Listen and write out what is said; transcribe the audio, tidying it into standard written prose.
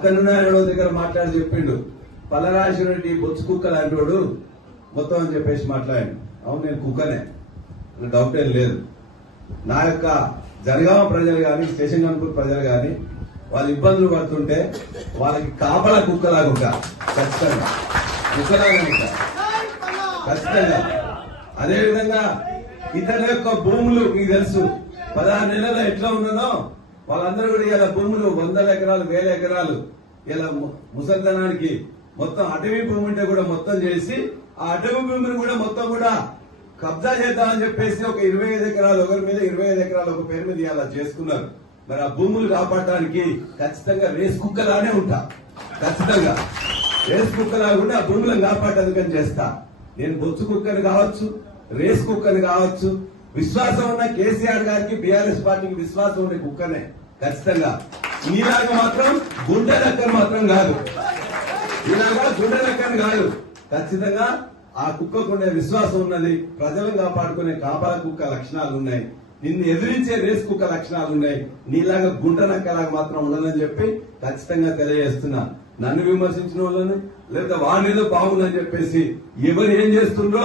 పక్కనున్న దగ్గర మాట్లాడి చెప్పిండు పల్లరాజరెడ్డి బొచ్చు కుక్క లాంటివాడు మొత్తం అని చెప్పేసి మాట్లాడాడు. అవును, నేను కుక్కనే, డౌట్ ఏం లేదు. నా యొక్క జనగామ ప్రజలు కానీ స్టేషన్ కనుపూర్ ప్రజలు కానీ వాళ్ళు ఇబ్బందులు పడుతుంటే వాళ్ళకి కాపలా కుక్కలాగా ఖచ్చితంగా కుక్కలాగా ఖచ్చితంగా. అదేవిధంగా ఇతని యొక్క భూములు మీకు తెలుసు 16 నెలల్లో ఎట్లా ఉన్నదో వాళ్ళందరూ కూడా ఇలా భూములు 100 ఎకరాలు 1000 ఎకరాలు ఇలా ముసల్తనానికి మొత్తం అటవీ భూమి ఉంటే కూడా మొత్తం చేసి ఆ అటవీ భూమిని కూడా మొత్తం కూడా కబ్జా చేద్దామని చెప్పేసి ఒక 25 ఎకరాలు ఒకరి మీద 25 ఎకరాలు ఒక పేరు మీద అలా చేసుకున్నారు. మరి ఆ భూములు కాపాడటానికి ఖచ్చితంగా రేస్ కుక్కలానే ఉంటా, ఖచ్చితంగా రేస్ కుక్కలా కూడా ఆ భూములను కాపాడటానికని చేస్తా. నేను బొచ్చు కుక్కని కావచ్చు, రేస్ కుక్కని కావచ్చు, విశ్వాసం ఉన్న కేసీఆర్ గారికి బీఆర్ఎస్ పార్టీకి విశ్వాసం ఉండే కుక్కనే ఖచ్చితంగా. ఈలాగా మాత్రం గుండె లెక్కను మాత్రం కాదు, ఇలాగా గుండె లెక్కను కాదు. ఖచ్చితంగా ఆ కుక్కకుండే విశ్వాసం ఉన్నది. ప్రజలను కాపాడుకునే కాపలా కుక్క లక్షణాలు ఉన్నాయి, నిన్ను ఎదిరించే రేస్ కుక్క లక్షణాలు ఉన్నాయి. నీలాగా గుంట నక్కలాగా మాత్రం ఉండదని చెప్పి ఖచ్చితంగా తెలియజేస్తున్నా. నన్ను విమర్శించిన వాళ్ళను లేదా వాడిలో బాగుందని చెప్పేసి ఎవరు ఏం చేస్తుండ్రో